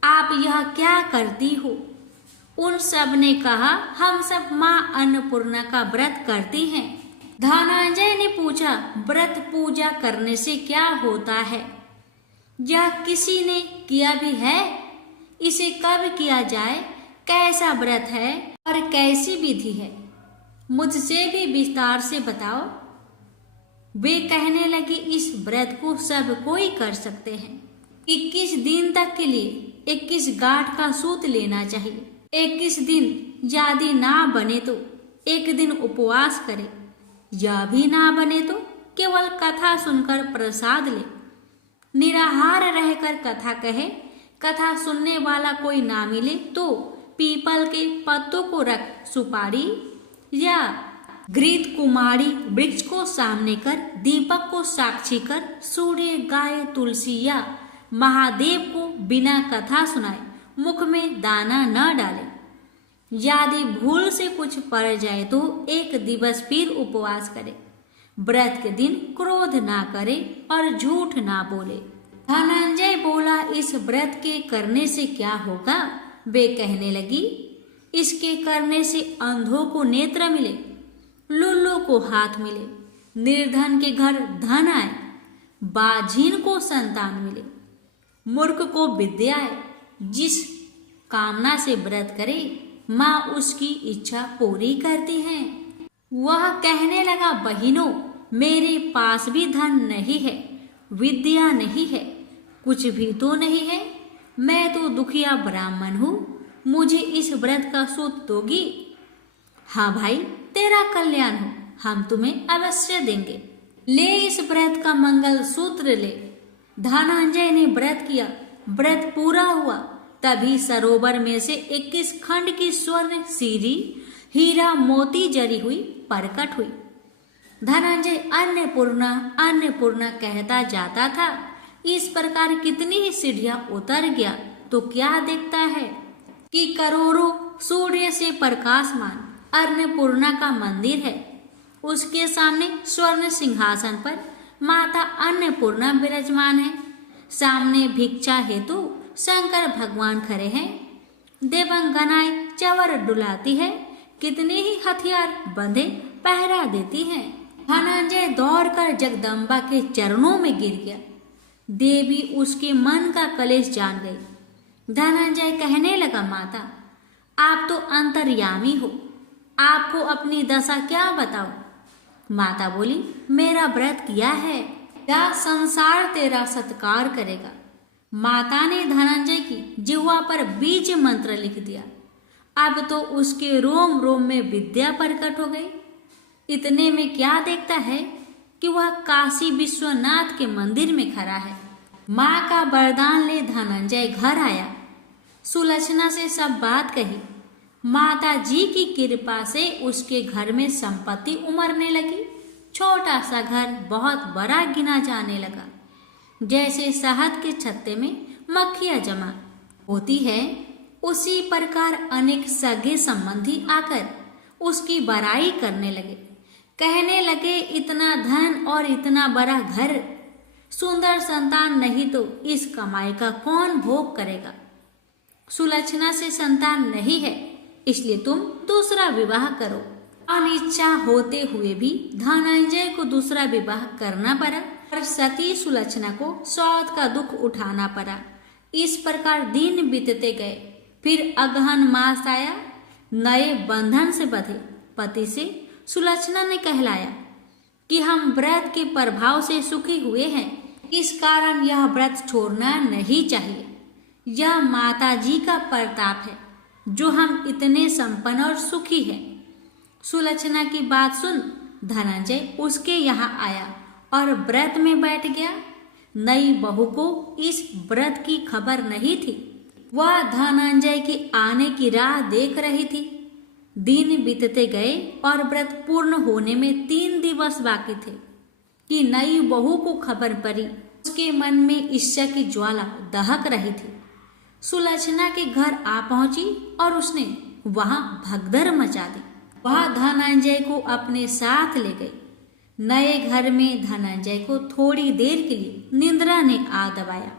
आप यह क्या करती हो? उन सब ने कहा, हम सब माँ अन्नपूर्णा का व्रत करती हैं। धनंजय ने पूछा, व्रत पूजा करने से क्या होता है? यह किसी ने किया भी है? इसे कब किया जाए? कैसा व्रत है और कैसी विधि है? मुझसे भी विस्तार से बताओ। वे कहने लगे, इस व्रत को सब कोई कर सकते हैं। 21 दिन तक के लिए 21 गांठ का सूत लेना चाहिए। 21 दिन यदि ना बने तो एक दिन उपवास करे, यह भी ना बने तो केवल कथा सुनकर प्रसाद ले, निराहार रहकर कथा कहे, कथा सुनने वाला कोई ना मिले तो पीपल के पत्तों को रख सुपारी या घृत कुमारी वृक्ष को सामने कर, दीपक को साक्षी कर, सूर्य गाय तुलसी या महादेव को बिना कथा सुनाए मुख में दाना न डाले। यदि भूल से कुछ पड़ जाए तो एक दिवस फिर उपवास करे, व्रत के दिन क्रोध ना करे और झूठ ना बोले। धनंजय बोला, इस व्रत के करने से क्या होगा? वे कहने लगी, इसके करने से अंधों को नेत्र मिले, लुल्लू को हाथ मिले, निर्धन के घर धन आए, बाझीन को संतान मिले, मूर्ख को विद्या आए। जिस कामना से व्रत करे माँ उसकी इच्छा पूरी करती है। वह कहने लगा, बहिनों, मेरे पास भी धन नहीं है, विद्या नहीं है, कुछ भी तो नहीं है, मैं तो दुखिया ब्राह्मण हूँ, मुझे इस व्रत का सूत दोगी? हाँ भाई, तेरा कल्याण हो, हम तुम्हें अवश्य देंगे, ले इस व्रत का मंगल सूत्र ले। धनंजय ने व्रत किया, व्रत पूरा हुआ, तभी सरोवर में से 21 खंड की स्वर्ण सीरी हीरा मोती जरी हुई प्रकट हुई। धनंजय अन्नपूर्णा अन्नपूर्णा कहता जाता था। इस प्रकार कितनी ही सीढ़ियां उतर गया तो क्या देखता है कि करोड़ों सूर्य से प्रकाशमान अन्नपूर्णा का मंदिर है। उसके सामने स्वर्ण सिंहासन पर माता अन्नपूर्णा विराजमान है। सामने भिक्षा हेतु शंकर भगवान खड़े हैं। देवंगनाएं चवर डुलाती है, कितने ही हथियार बंधे पहरा देती हैं। धनंजय दौड़कर जगदम्बा के चरणों में गिर गया। देवी उसके मन का कलेश जान गई। धनंजय कहने लगा, माता, आप तो अंतर्यामी हो, आपको अपनी दशा क्या बताऊं? माता बोली, मेरा व्रत किया है, क्या संसार तेरा सत्कार करेगा। माता ने धनंजय की जिह्वा पर बीज मंत्र लिख दिया। अब तो उसके रोम रोम में विद्या प्रकट हो गई। इतने में क्या देखता है कि वह काशी विश्वनाथ के मंदिर में खड़ा है। माँ का वरदान ले धनंजय घर आया, सुलक्षणा से सब बात कही। माता जी की कृपा से उसके घर में संपत्ति उमड़ने लगी। छोटा सा घर बहुत बड़ा गिना जाने लगा। जैसे शहद के छत्ते में मक्खियां जमा होती है, उसी प्रकार अनेक सगे संबंधी आकर उसकी बड़ाई करने लगे। कहने लगे, इतना धन और इतना बड़ा घर, सुंदर संतान नहीं तो इस कमाई का कौन भोग करेगा। सुलक्षणा से संतान नहीं है, इसलिए तुम दूसरा विवाह करो। अनिच्छा होते हुए भी धनंजय को दूसरा विवाह करना पड़ा और सती सुलक्षणा को सौत का दुख उठाना पड़ा। इस प्रकार दिन बीतते गए। फिर अगहन मास आया। नए बंधन से बंधे पति से सुलक्षणा ने कहलाया कि हम व्रत के प्रभाव से सुखी हुए हैं, इस कारण यह व्रत छोड़ना नहीं चाहिए। यह माता जी का प्रताप है जो हम इतने संपन्न और सुखी हैं। सुलक्षणा की बात सुन धनंजय उसके यहाँ आया और व्रत में बैठ गया। नई बहू को इस व्रत की खबर नहीं थी। वह धनंजय के आने की राह देख रही थी। दिन बीतते गए और व्रत पूर्ण होने में 3 दिवस बाकी थे कि नई बहू को खबर पड़ी। उसके मन में ईर्ष्या की ज्वाला दहक रही थी। सुलक्षणा के घर आ पहुंची और उसने वहां भगदड़ मचा दी। वह धनंजय को अपने साथ ले गई। नए घर में धनंजय को थोड़ी देर के लिए निद्रा ने आ दबाया।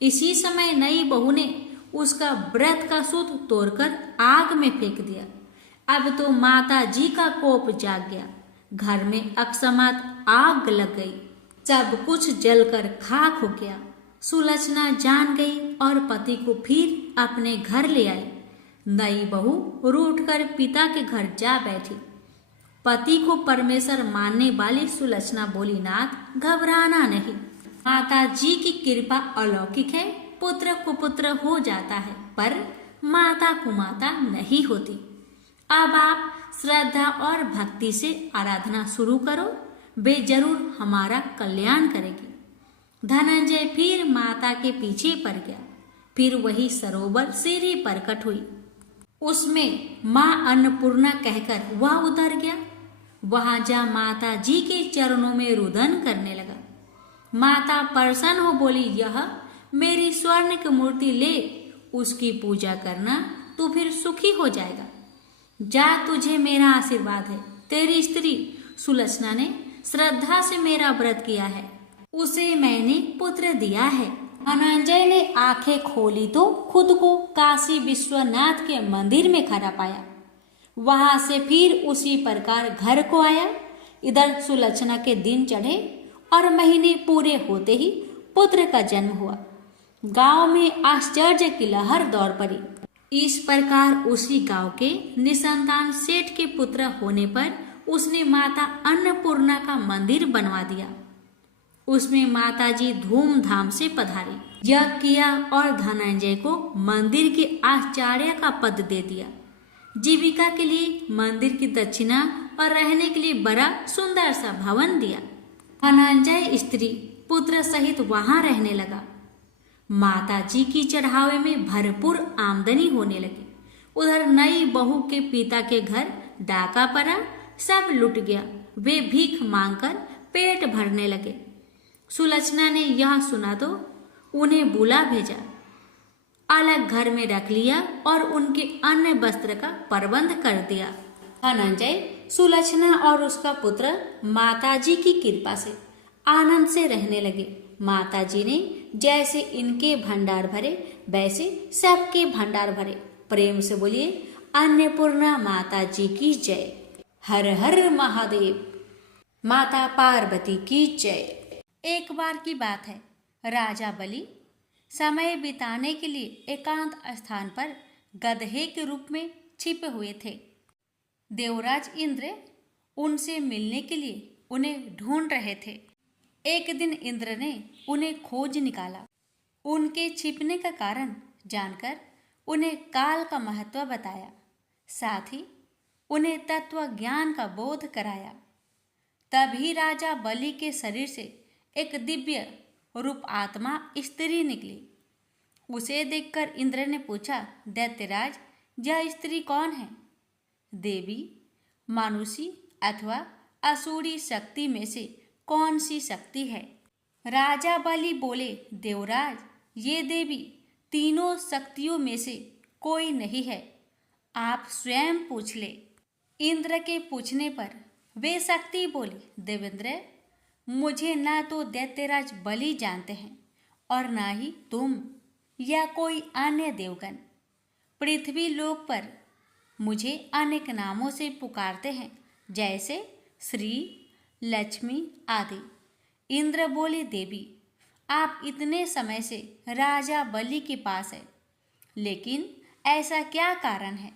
इसी समय नई बहू ने उसका व्रत का सूत तोड़कर आग में फेंक दिया। अब तो माता जी का कोप जाग गया। घर में अकस्मात आग लग गई। सब कुछ जलकर खाक हो गया। सुलक्षणा जान गई और पति को फिर अपने घर ले आई। नई बहू रूठकर पिता के घर जा बैठी। पति को परमेश्वर मानने वाली सुलक्षणा बोली, नाथ घबराना नहीं, माता जी की कृपा अलौकिक है। पुत्र कुपुत्र हो जाता है पर माता कुमाता नहीं होती। अब आप श्रद्धा और भक्ति से आराधना शुरू करो, वे जरूर हमारा कल्याण करेगी। धनंजय फिर माता के पीछे पड़ गया। फिर वही सरोवर सीढ़ी प्रकट हुई। उसमें माँ अन्नपूर्णा कहकर वह उतर गया। वहां जा माता जी के चरणों में रुदन करने लगा। माता प्रसन्न हो बोली, यह मेरी स्वर्ण की मूर्ति ले, उसकी पूजा करना, तू फिर सुखी हो जाएगा। जा, तुझे मेरा आशीर्वाद है। तेरी स्त्री सुलक्षणा ने श्रद्धा से मेरा व्रत किया है, उसे मैंने पुत्र दिया है। धनंजय ने आंखें खोली तो खुद को काशी विश्वनाथ के मंदिर में खड़ा पाया। वहां से फिर उसी प्रकार घर को आया। इधर सुलक्षणा के दिन चढ़े और महीने पूरे होते ही पुत्र का जन्म हुआ। गांव में आश्चर्य की लहर दौड़ पड़ी। इस प्रकार उसी गांव के निसंतान सेठ के पुत्र होने पर उसने माता अन्नपूर्णा का मंदिर बनवा दिया। उसमें माताजी धूमधाम से पधारी, यज्ञ किया और धनंजय को मंदिर के आचार्य का पद दे दिया। जीविका के लिए मंदिर की दक्षिणा और रहने के लिए बड़ा सुंदर सा भवन दिया। धनंजय स्त्री पुत्र सहित वहां रहने लगा। माता जी की चढ़ावे में भरपूर आमदनी होने लगी। उधर नई बहू के पिता के घर डाका पड़ा, सब लुट गया। वे भीख मांगकर पेट भरने लगे। सुलक्षणा ने यह सुना तो उन्हें बुला भेजा, अलग घर में रख लिया और उनके अन्य वस्त्र का प्रबंध कर दिया। धनंजय, सुलक्षणा और उसका पुत्र माताजी की कृपा से आनंद से रहने लगे। माताजी ने जैसे इनके भंडार भरे वैसे सबके भंडार भरे। प्रेम से बोलिए, अन्नपूर्णा माता जी की जय। हर हर महादेव। माता पार्वती की जय। एक बार की बात है, राजा बलि समय बिताने के लिए एकांत स्थान पर गधे के रूप में छिपे हुए थे। देवराज इंद्र उनसे मिलने के लिए उन्हें ढूंढ रहे थे। एक दिन इंद्र ने उन्हें खोज निकाला। उनके छिपने का कारण जानकर उन्हें काल का महत्व बताया, साथ ही उन्हें तत्व ज्ञान का बोध कराया। तभी राजा बलि के शरीर से एक दिव्य रूप आत्मा स्त्री निकली। उसे देखकर इंद्र ने पूछा, दैत्यराज, यह स्त्री कौन है? देवी, मानुषी अथवा असुरी शक्ति में से कौन सी शक्ति है? राजा बलि बोले, देवराज, ये देवी तीनों शक्तियों में से कोई नहीं है, आप स्वयं पूछ ले। इंद्र के पूछने पर वे शक्ति बोली, देवेंद्र, मुझे ना तो दैत्यराज बलि जानते हैं और ना ही तुम या कोई अन्य देवगण। पृथ्वी लोक पर मुझे अनेक नामों से पुकारते हैं, जैसे श्री, लक्ष्मी आदि। इंद्र बोले, देवी, आप इतने समय से राजा बलि के पास है, लेकिन ऐसा क्या कारण है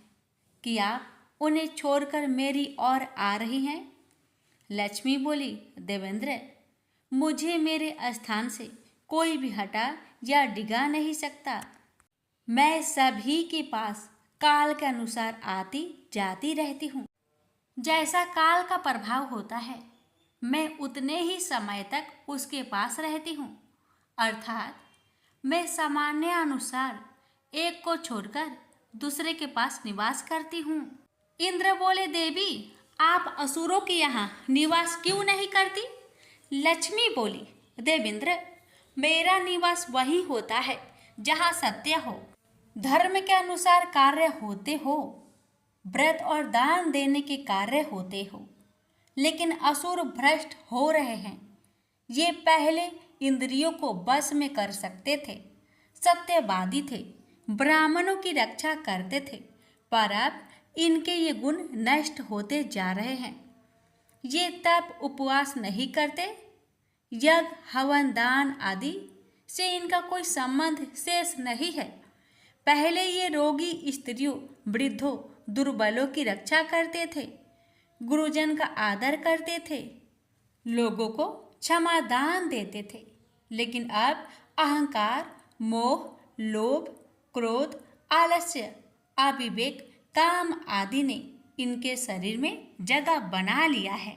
कि आप उन्हें छोड़कर मेरी ओर आ रही हैं? लक्ष्मी बोली, देवेंद्र, मुझे मेरे स्थान से कोई भी हटा या डिगा नहीं सकता। मैं सभी के पास काल के अनुसार आती जाती रहती हूँ। जैसा काल का प्रभाव होता है, मैं उतने ही समय तक उसके पास रहती हूँ। अर्थात मैं सामान्य अनुसार एक को छोड़कर दूसरे के पास निवास करती हूँ। इंद्र बोले, देवी, आप असुरों के यहाँ निवास क्यों नहीं करती? लक्ष्मी बोली, देवेंद्र, मेरा निवास वही होता है जहाँ सत्य हो, धर्म के अनुसार कार्य होते हो, व्रत और दान देने के कार्य होते हो। लेकिन असुर भ्रष्ट हो रहे हैं। ये पहले इंद्रियों को बस में कर सकते थे, सत्यवादी थे, ब्राह्मणों की रक्षा करते थे, पर अब इनके ये गुण नष्ट होते जा रहे हैं। ये तप उपवास नहीं करते, यज्ञ हवन दान आदि से इनका कोई संबंध शेष नहीं है। पहले ये रोगी स्त्रियों, वृद्धों, दुर्बलों की रक्षा करते थे, गुरुजन का आदर करते थे, लोगों को क्षमा दान देते थे। लेकिन अब अहंकार, मोह, लोभ, क्रोध, आलस्य, अविवेक, काम आदि ने इनके शरीर में जगह बना लिया है।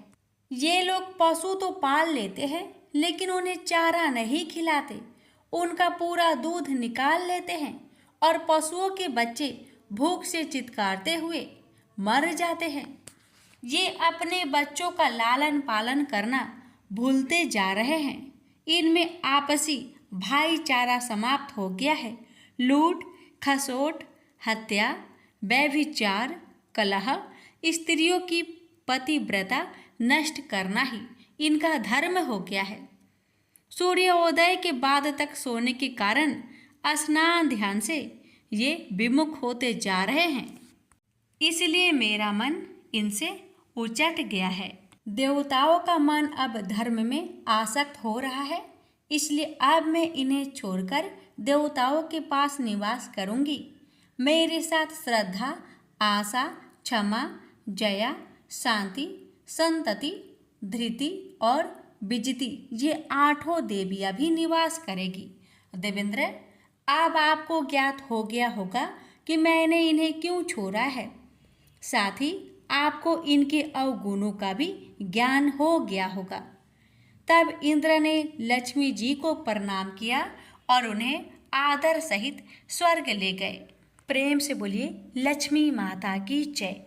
ये लोग पशु तो पाल लेते हैं, लेकिन उन्हें चारा नहीं खिलाते। उनका पूरा दूध निकाल लेते हैं और पशुओं के बच्चे भूख से चित्कारते हुए मर जाते हैं। ये अपने बच्चों का लालन पालन करना भूलते जा रहे हैं। इनमें आपसी भाईचारा समाप्त हो गया है। लूट, खसोट, हत्या, व्यभिचार, कलह, स्त्रियों की पतिव्रता नष्ट करना ही इनका धर्म हो गया है। सूर्योदय के बाद तक सोने के कारण स्नान ध्यान से ये विमुख होते जा रहे हैं। इसलिए मेरा मन इनसे उचट गया है। देवताओं का मन अब धर्म में आसक्त हो रहा है, इसलिए अब मैं इन्हें छोड़कर देवताओं के पास निवास करूंगी। मेरे साथ श्रद्धा, आशा, क्षमा, जया, शांति, संतति, धृति और विजिति ये 8 देवियां भी निवास करेगी। देवेंद्र, अब आपको ज्ञात हो गया होगा कि मैंने इन्हें क्यों छोड़ा है। साथ ही आपको इनके अवगुणों का भी ज्ञान हो गया होगा। तब इंद्र ने लक्ष्मी जी को प्रणाम किया और उन्हें आदर सहित स्वर्ग ले गए। प्रेम से बोलिए लक्ष्मी माता की जय।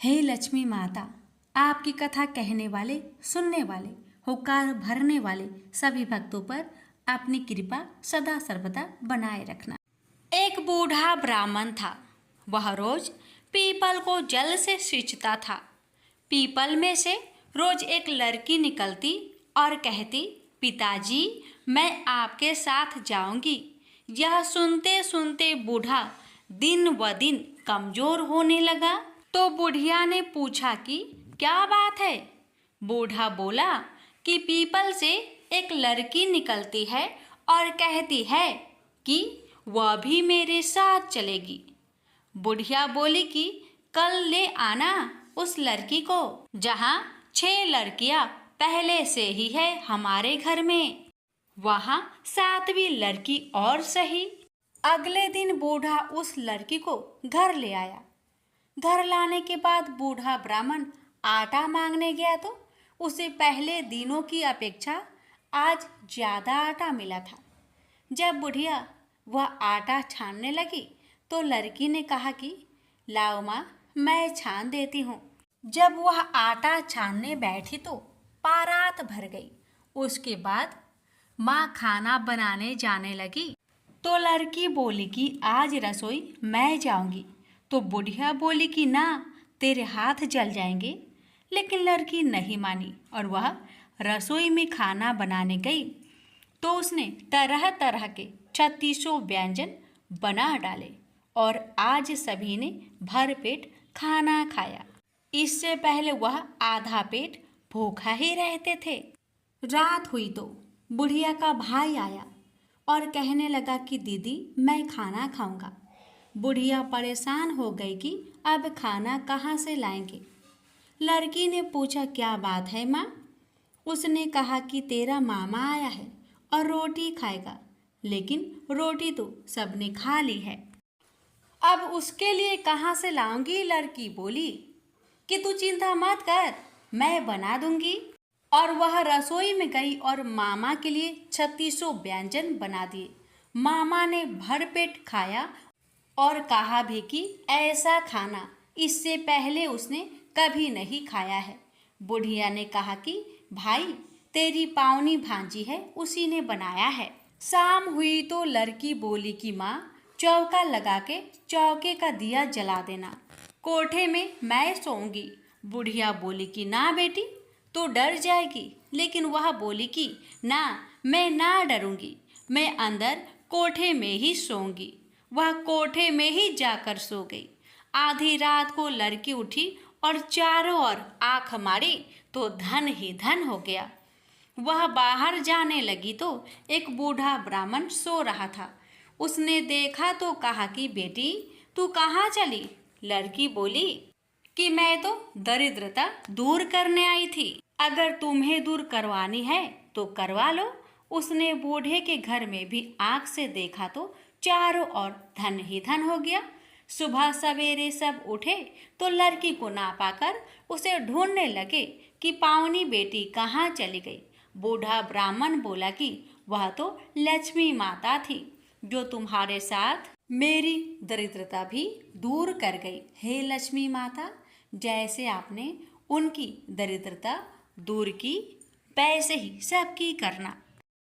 हे लक्ष्मी माता, आपकी कथा कहने वाले, सुनने वाले, हुक्कार भरने वाले सभी भक्तों पर अपनी कृपा सदा सर्वदा बनाए रखना। एक बूढ़ा ब्राह्मण था। वह रोज पीपल को जल से सींचता था। पीपल में से रोज एक लड़की निकलती और कहती, पिताजी मैं आपके साथ जाऊंगी। यह सुनते सुनते बूढ़ा दिन व दिन कमजोर होने लगा। तो बुढ़िया ने पूछा कि क्या बात है। बूढ़ा बोला कि पीपल से एक लड़की निकलती है और कहती है कि वह भी मेरे साथ चलेगी। बुढ़िया बोली कि कल ले आना उस लड़की को, जहाँ 6 लड़कियां पहले से ही है हमारे घर में, वहाँ 7वीं लड़की और सही। अगले दिन बूढ़ा उस लड़की को घर ले आया। घर लाने के बाद बूढ़ा ब्राह्मण आटा मांगने गया तो उसे पहले दिनों की अपेक्षा आज ज़्यादा आटा मिला था। जब बुढ़िया वह आटा छानने लगी तो लड़की ने कहा कि लाओ माँ, मैं छान देती हूँ। जब वह आटा छानने बैठी तो पारात भर गई। उसके बाद माँ खाना बनाने जाने लगी तो लड़की बोली कि आज रसोई मैं जाऊंगी। तो बुढ़िया बोली कि ना, तेरे हाथ जल जाएंगे। लेकिन लड़की नहीं मानी और वह रसोई में खाना बनाने गई तो उसने तरह तरह के 36 व्यंजन बना डाले और आज सभी ने भरपेट खाना खाया। इससे पहले वह आधा पेट भूखा ही रहते थे। रात हुई तो बुढ़िया का भाई आया और कहने लगा कि दीदी मैं खाना खाऊंगा। बुढ़िया परेशान हो गई कि अब खाना कहाँ से लाएंगे। लड़की ने पूछा क्या बात है माँ। उसने कहा कि तेरा मामा आया है और रोटी खाएगा, लेकिन रोटी तो सबने खा ली है, अब उसके लिए कहाँ से लाऊंगी। लड़की बोली कि तू चिंता मत कर, मैं बना दूंगी। और वह रसोई में गई और मामा के लिए 36 व्यंजन बना दिए। मामा ने भरपेट खाया और कहा भी कि ऐसा खाना इससे पहले उसने कभी नहीं खाया है। बुढ़िया ने कहा कि भाई तेरी पावनी भांजी है, उसी ने बनाया है। शाम हुई तो लड़की बोली कि माँ चौका लगा के चौके का दिया जला देना, कोठे में मैं सोऊंगी। बुढ़िया बोली कि ना बेटी तू डर जाएगी। लेकिन वह बोली कि ना, मैं ना डरूंगी, मैं अंदर कोठे में ही सोऊंगी। वह कोठे में ही जाकर सो गई। आधी रात को लड़की उठी और चारों ओर आंख मारी तो धन ही धन हो गया। वह बाहर जाने लगी तो एक बूढ़ा ब्राह्मण सो रहा था। उसने देखा तो कहा कि बेटी तू कहाँ चली। लड़की बोली कि मैं तो दरिद्रता दूर करने आई थी, अगर तुम्हें दूर करवानी है तो करवा लो। उसने बूढ़े के घर में भी आंख से देखा तो चारों ओर धन ही धन हो गया। सुबह सवेरे सब उठे तो लड़की को ना पाकर उसे ढूंढने लगे कि पावनी बेटी कहाँ चली गई। बूढ़ा ब्राह्मण बोला कि वह तो लक्ष्मी माता थी जो तुम्हारे साथ मेरी दरिद्रता भी दूर कर गई। हे लक्ष्मी माता, जैसे आपने उनकी दरिद्रता दूर की वैसे ही सबकी करना।